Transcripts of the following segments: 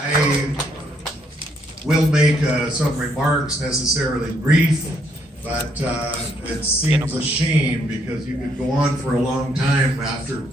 I will make some remarks, necessarily brief, but it seems a shame because you could go on for a long time after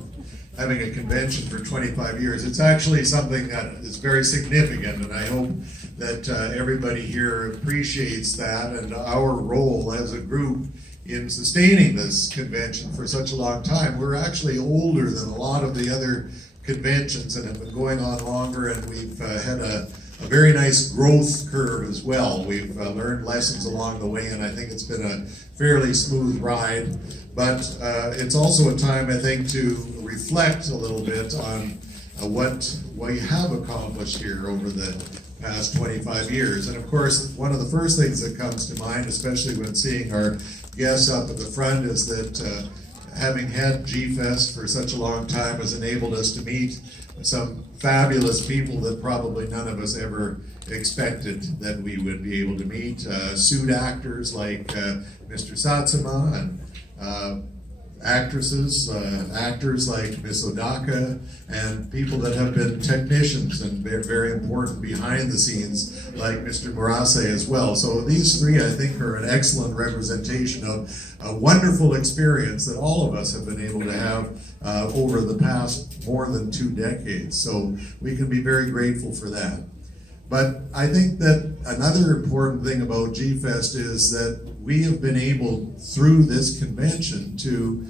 having a convention for 25 years. It's actually something that is very significant, and I hope that everybody here appreciates that and our role as a group in sustaining this convention for such a long time. We're actually older than a lot of the other conventions and have been going on longer, and we've had a very nice growth curve as well. We've learned lessons along the way, and I think it's been a fairly smooth ride. But it's also a time, I think, to reflect a little bit on what we have accomplished here over the past 25 years. And of course, one of the first things that comes to mind, especially when seeing our guests up at the front, is that having had G-Fest for such a long time has enabled us to meet some fabulous people that probably none of us ever expected that we would be able to meet. Suit actors like Mr. Satsuma, and actresses, actors like Miss Odaka, and people that have been technicians and very important behind the scenes like Mr. Murase as well. So these three, I think, are an excellent representation of a wonderful experience that all of us have been able to have over the past more than 2 decades. So we can be very grateful for that. But I think that another important thing about G-Fest is that we have been able, through this convention, to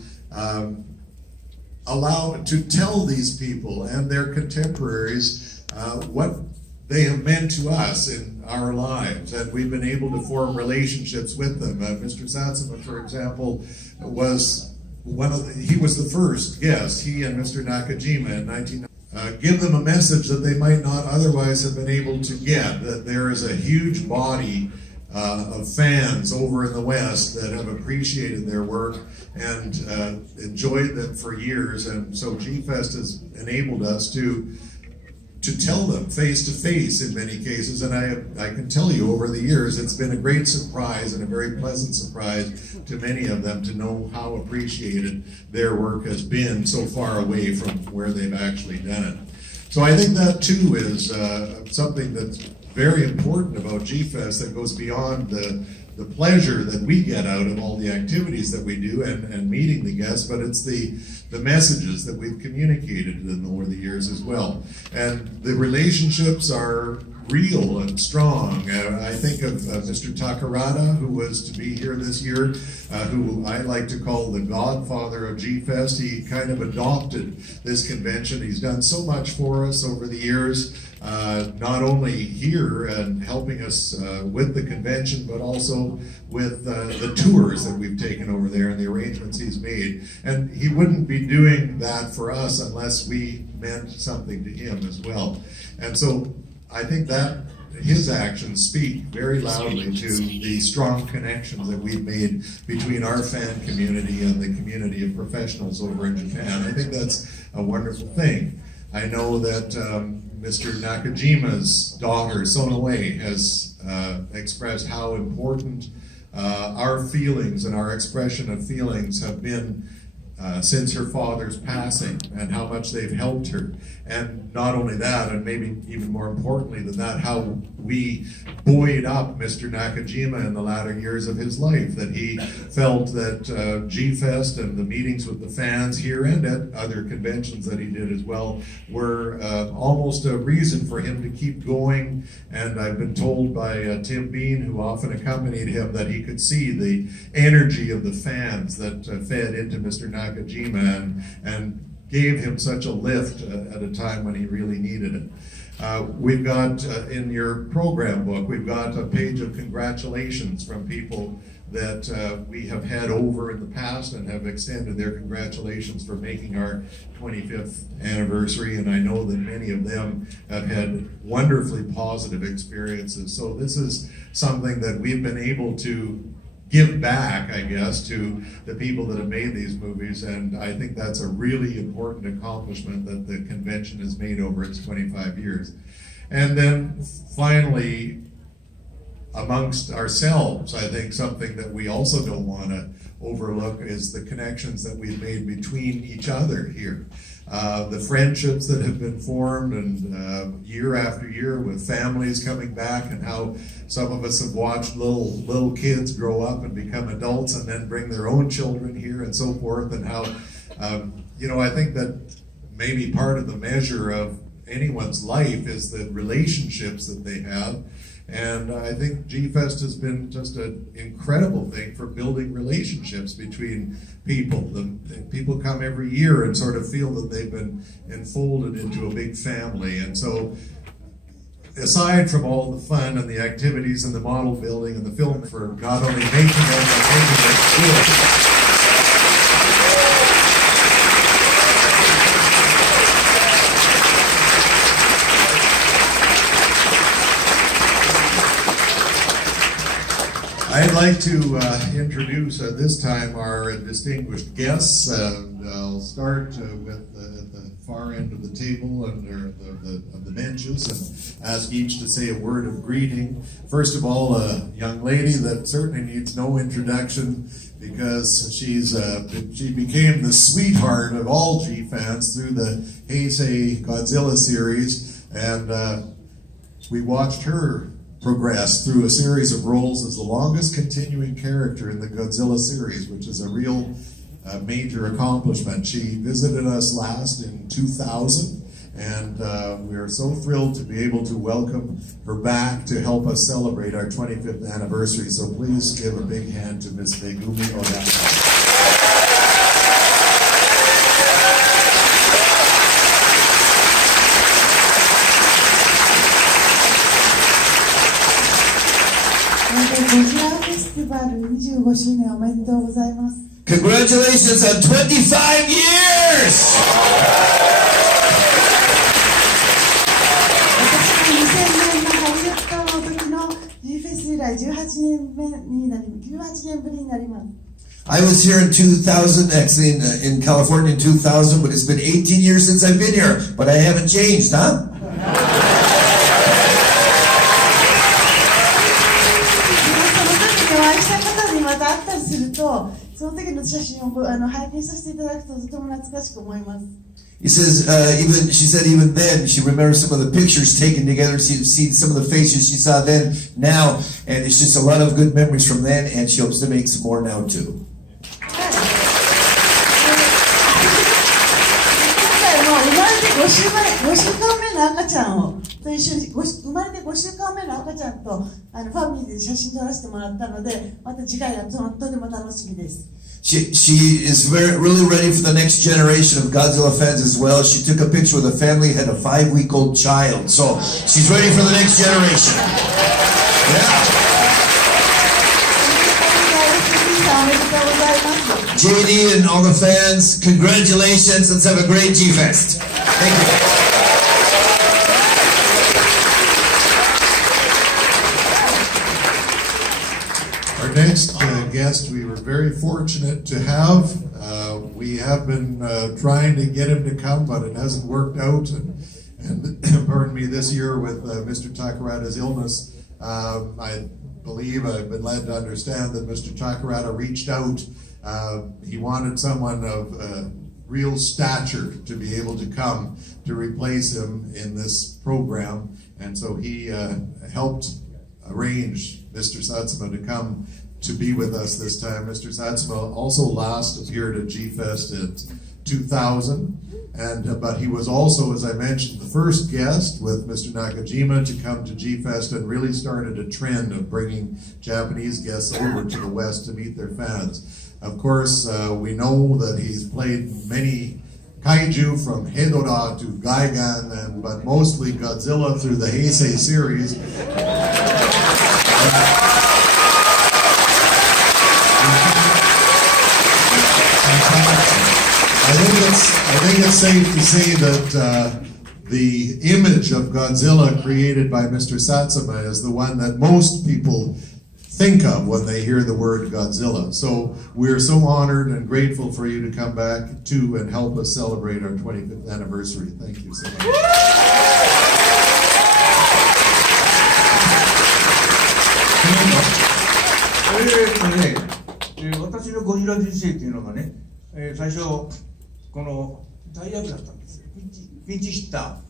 tell these people and their contemporaries what they have meant to us in our lives, and we've been able to form relationships with them. Mr. Satsuma, for example, was he was the first guest. He and Mr. Nakajima in 1990. Give them a message that they might not otherwise have been able to get, that there is a huge body of fans over in the West that have appreciated their work and enjoyed them for years. And so G-Fest has enabled us to tell them face to face in many cases, and I can tell you over the years it's been a great surprise and a very pleasant surprise to many of them to know how appreciated their work has been so far away from where they've actually done it. So I think that too is something that's very important about G-Fest, that goes beyond the pleasure that we get out of all the activities that we do and meeting the guests, but it's the messages that we've communicated to them over the years as well. And the relationships are real and strong. I think of Mr. Takarada, who was to be here this year, who I like to call the godfather of G-Fest. He kind of adopted this convention. He's done so much for us over the years, not only here and helping us with the convention, but also with the tours that we've taken over there and the arrangements he's made. And he wouldn't be doing that for us unless we meant something to him as well. And so I think that his actions speak very loudly to the strong connections that we've made between our fan community and the community of professionals over in Japan. I think that's a wonderful thing. I know that Mr. Nakajima's daughter, Sonoe, has expressed how important our feelings and our expression of feelings have been since her father's passing, and how much they've helped her. And not only that, and maybe even more importantly than that, how we buoyed up Mr. Nakajima in the latter years of his life, that he felt that G-Fest and the meetings with the fans here and at other conventions that he did as well were almost a reason for him to keep going. And I've been told by Tim Bean, who often accompanied him, that he could see the energy of the fans that fed into Mr. Nakajima and gave him such a lift at a time when he really needed it. We've got in your program book, we've got a page of congratulations from people that we have had over in the past and have extended their congratulations for making our 25th anniversary, and I know that many of them have had wonderfully positive experiences. So this is something that we've been able to give back, I guess, to the people that have made these movies, and I think that's a really important accomplishment that the convention has made over its 25 years. And then finally, amongst ourselves, I think something that we also don't want to overlook is the connections that we've made between each other here. the friendships that have been formed, and year after year with families coming back, and how some of us have watched little kids grow up and become adults and then bring their own children here and so forth, and how, I think that maybe part of the measure of anyone's life is the relationships that they have. And I think G-Fest has been just an incredible thing for building relationships between people. People come every year and sort of feel that they've been enfolded into a big family. And so, aside from all the fun and the activities and the model building and the film, for not only making it, but making it good. I'd like to introduce this time our distinguished guests. I'll start with at the far end of the table under the benches, and ask each to say a word of greeting. First of all, a young lady that certainly needs no introduction, because she became the sweetheart of all G fans through the Heisei Godzilla series, and we watched her progress through a series of roles as the longest continuing character in the Godzilla series, which is a real major accomplishment. She visited us last in 2000, and we are so thrilled to be able to welcome her back to help us celebrate our 25th anniversary. So please give a big hand to Ms. Megumi Odaka. Congratulations on 25 years! I was here in 2000, actually in California in 2000, but it's been 18 years since I've been here, but I haven't changed, huh? その時の写真を拝見させていただくととても懐かしく思います。 He says, she said even then, she remembers some of the pictures taken together. She's seen some of the faces she saw then, now, and it's just a lot of good memories from then, and she hopes to make some more now too. 5週間目の赤ちゃんをと一緒に生まれて5週間目の赤ちゃんとファミリーで写真撮らせてもらったので、また次回がとても楽しみです。 She is really ready for the next generation of Godzilla fans as well. She took a picture with a family, had a 5-week-old child, so she's ready for the next generation. Yeah. JD and all the fans, congratulations. Let's have a great G-Fest. Thank you. Our next guest, we were very fortunate to have. We have been trying to get him to come, but it hasn't worked out. And pardon me, this year with Mr. Takarada's illness, I believe I've been led to understand that Mr. Takarada reached out. He wanted someone of real stature to be able to come to replace him in this program, and so he helped arrange Mr. Satsuma to come to be with us this time. Mr. Satsuma also last appeared at G-Fest in 2000, but he was also, as I mentioned, the first guest with Mr. Nakajima to come to G-Fest and really started a trend of bringing Japanese guests over to the West to meet their fans. Of course, we know that he's played many kaiju from Hedora to Gigan, but mostly Godzilla through the Heisei series. I think it's safe to say that the image of Godzilla created by Mr. Satsuma is the one that most people think of when they hear the word Godzilla. So we're so honored and grateful for you to come back to and help us celebrate our 25th anniversary. Thank you so much. 私のゴジラ人生っていうのがね、最初この大役だったんですよ。ピンチヒッター。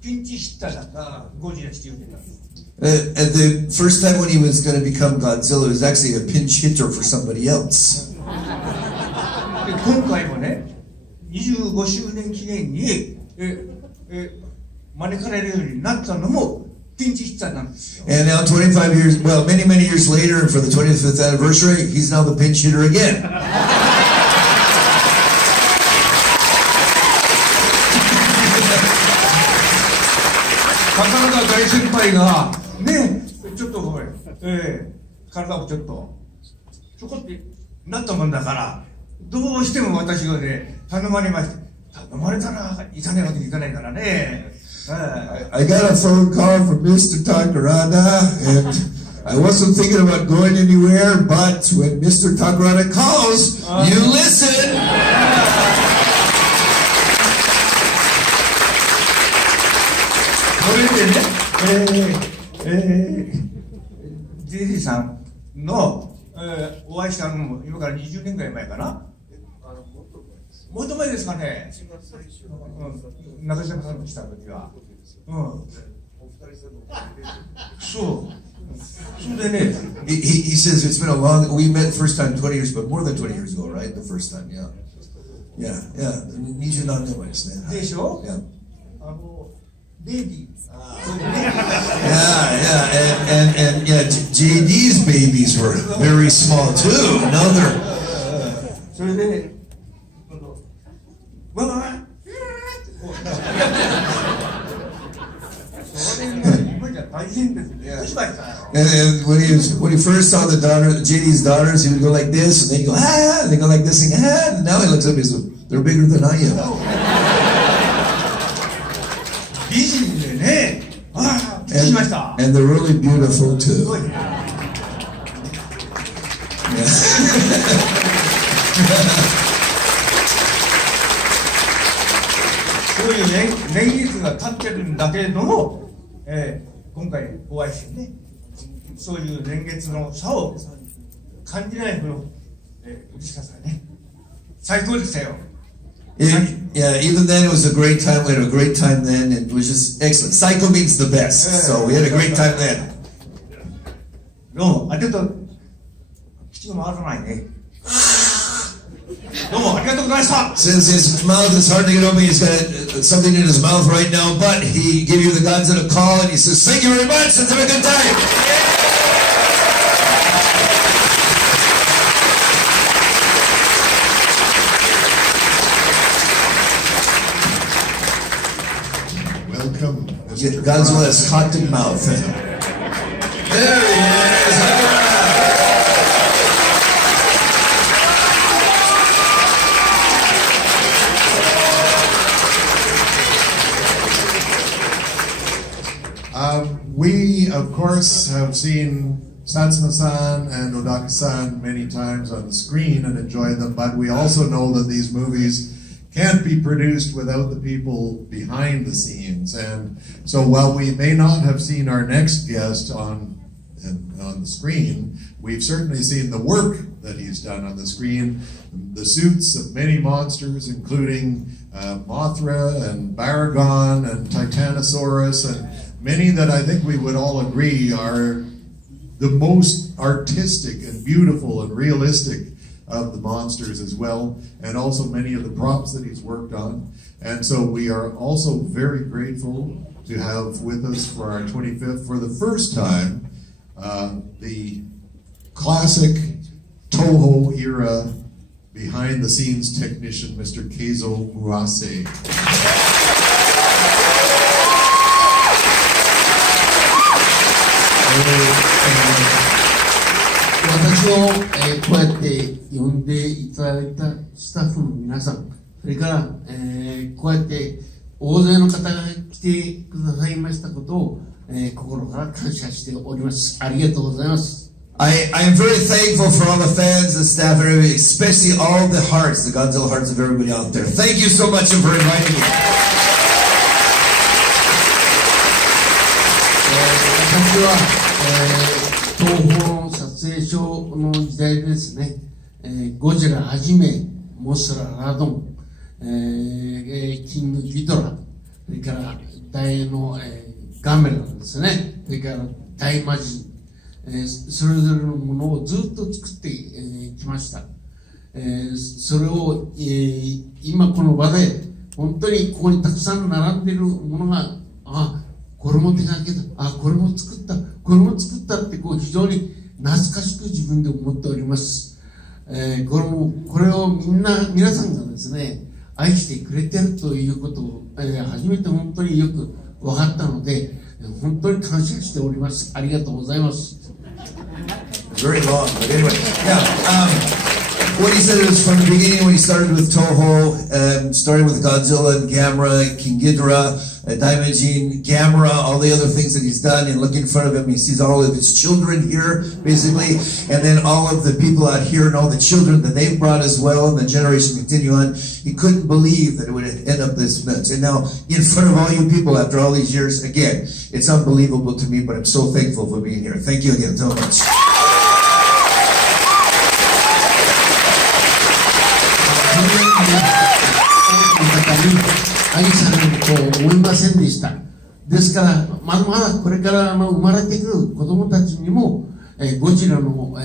ピンチヒッターだったゴジラして言ってたんです。At the first time when he was going to become Godzilla, he was actually a pinch hitter for somebody else. で今回もね、25周年記念に招かれるようになったのもピンチヒッターなんですよ。And now 25 years, well, many years later, and for the 25th anniversary, he's now the pinch hitter again. 宝田大先輩がね、ちょっとごめん、体をちょっこってなったもんだから、どうしても私がね、頼まれまして、頼まれたら行かないわけにいかないからね。I got a phone call from Mr. Takarada, and I wasn't thinking about going anywhere, but when Mr. Takarada calls, you listen. それでね、ジェリーさんの、お会いしたのも今から20年ぐらい前かな。もっと前ですかね。中島さんと来た時は。そう。それでね。He says it's been a long. We met first time 20 years, but more than 20 years ago, right? The first time, yeah. 20何年前ですね。でしょ？ Yeah. ベイビー。and JD's babies were very small too. Now they're. それで。And when he first saw JD's daughters, he would go like this, and then he'd go and they go like this, and now he looks up and he says, "They're bigger than I am." 美人でね、びっくりしました。And they're really beautiful too. そういう年月が経ってるんだけれども、今回お会いしてね、そういう年月の差を感じないほど、嬉しかったね。最高でしたよ。Yeah, even then it was a great time. We had a great time then, and it was just excellent. Psycho means the best, so we had a great time then. どうもありがとう。口が回らないね。どうもありがとうございました。Since his mouth is hard to get open, he's got something in his mouth right now, but he gave you the Godzilla call, and he says, "Thank you very much, and have a good time." Godzilla's haunted mouth. There he is. We, of course, have seen Satsuma-san and Odaka-san many times on the screen and enjoyed them, but we also know that these movies can't be produced without the people behind the scenes. And so while we may not have seen our next guest on the screen, we've certainly seen the work that he's done on the screen, the suits of many monsters, including Mothra and Baragon and Titanosaurus, and many that I think we would all agree are the most artistic and beautiful and realistic of the monsters as well, and also many of the props that he's worked on. And so we are also very grateful to have with us for our 25th, for the first time, the classic Toho era behind the scenes technician, Mr. Keizo Murase. 私を、こうやって呼んでいただいたスタッフの皆さん、それから、こうやって大勢の方が来てくださいましたことを、心から感謝しております。ありがとうございます。I am very thankful for all the fans, the staff, and everybody, especially all the hearts, the Godzilla hearts of everybody out there. Thank you so much for inviting me. 私は、東宝の撮影所の時代ですね、ゴジラはじめ、モスラ、ラドン、キングギドラ、それから大の、ガメラですね、それから大魔神、それぞれのものをずっと作ってきました。それを、今この場で本当にここにたくさん並んでいるものが、これも手掛けた、これも作った、これも作ったってこう非常に懐かしく自分で思っております。これを皆さんがですね、愛してくれてるということを、初めて本当によく分かったので、本当に感謝しております。ありがとうございます。Very long, but anyway, what he said is from the beginning when he started with Toho, starting with Godzilla and Gamera, King Ghidorah, Daimajin, Gamera, all the other things that he's done, and look in front of him, he sees all of his children here, basically, and then all of the people out here and all the children that they've brought as well, and the generation continue on. He couldn't believe that it would end up this much. And now, in front of all you people after all these years, again, it's unbelievable to me, but I'm so thankful for being here. Thank you again so much. 愛されると思いませんでした。ですから、まだまだこれから生まれてくる子供たちにも、ゴジラの、こ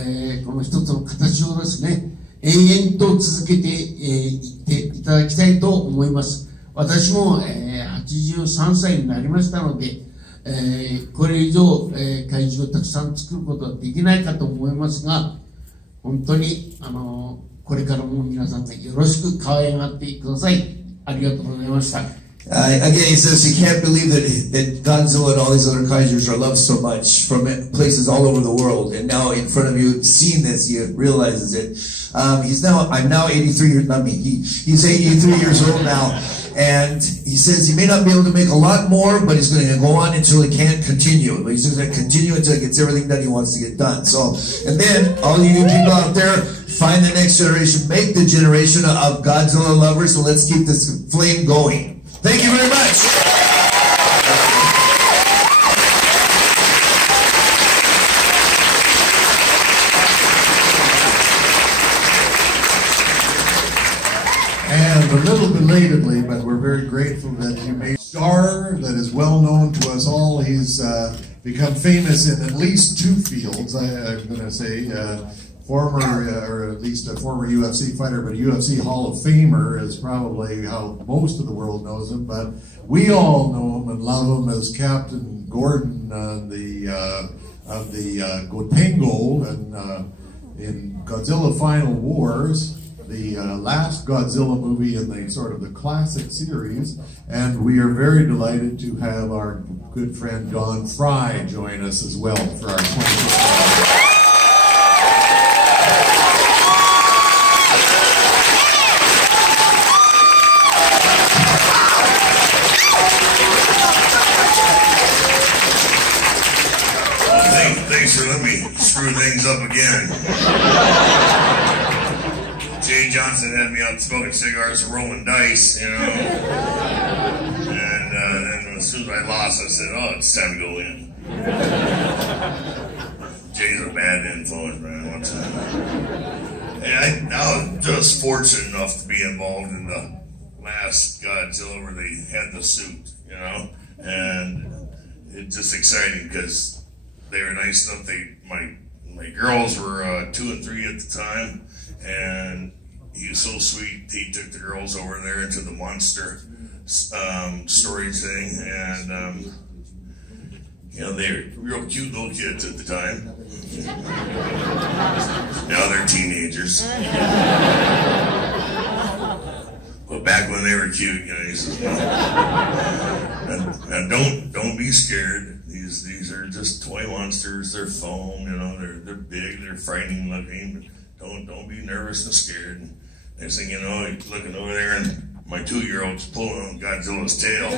の一つの形をですね、永遠と続けていっていただきたいと思います。私も、83歳になりましたので、これ以上、怪獣をたくさん作ることはできないかと思いますが、本当にこれからも皆さんがよろしく可愛がってください。ありがとうございました。Again, he says he can't believe that Godzilla and all these other kaijus are loved so much from places all over the world. And now in front of you, seeing this, he realizes it. I'm now 83 years, not me. He's 83 years old now. And he says he may not be able to make a lot more, but he's going to go on until he can't continue. But he's going to continue until he gets everything that he wants to get done. So, and then all you people out there, find the next generation, make the generation of Godzilla lovers, and let's keep this flame going. Thank you very much. And a little belatedly, but we're very grateful that you made a star that is well known to us all. He's become famous in at least two fields, I'm going to say. Former, or at least a former UFC fighter, but a UFC Hall of Famer is probably how most of the world knows him. But we all know him and love him as Captain Gordon of the Gotengo and in Godzilla Final Wars, the last Godzilla movie in the sort of the classic series. And we are very delighted to have our good friend Don Fry join us as well for our 25th. Thanks for letting me screw things up again. Jay Johnson had me out smoking cigars and rolling dice, you know. And as soon as I lost, I said, "Oh, it's time to go in." Jay's a bad influence, man. And I was just fortunate enough to be involved in the last Godzilla where they had the suit, you know, and it's just exciting because they were nice enough. My girls were 2 and 3 at the time, and he was so sweet. He took the girls over there into the monster storage thing, and you know, they were real cute little kids at the time. Now they're teenagers. But back when they were cute, you know, he says, and don't be scared. These are just toy monsters. They're foam, you know. They're big. They're frightening looking. But don't be nervous and scared. And next thing you know, he's looking over there, and my 2-year-old's pulling on Godzilla's tail.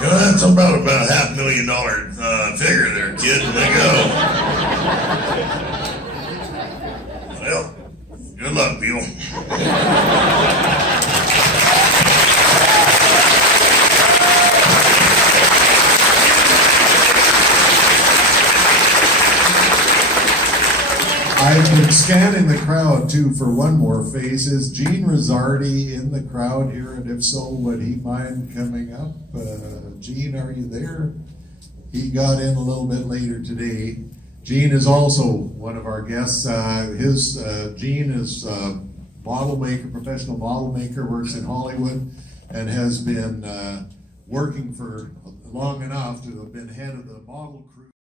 You know, that's about $500,000 figure there, kid. Let go. Well, good luck, people. I've been scanning the crowd too for one more face. Is Gene Rizzardi in the crowd here? And if so, would he mind coming up? Gene, are you there? He got in a little bit later today. Gene is also one of our guests. Gene is a model maker, professional model maker, works in Hollywood, and has been working for long enough to have been head of the model crew.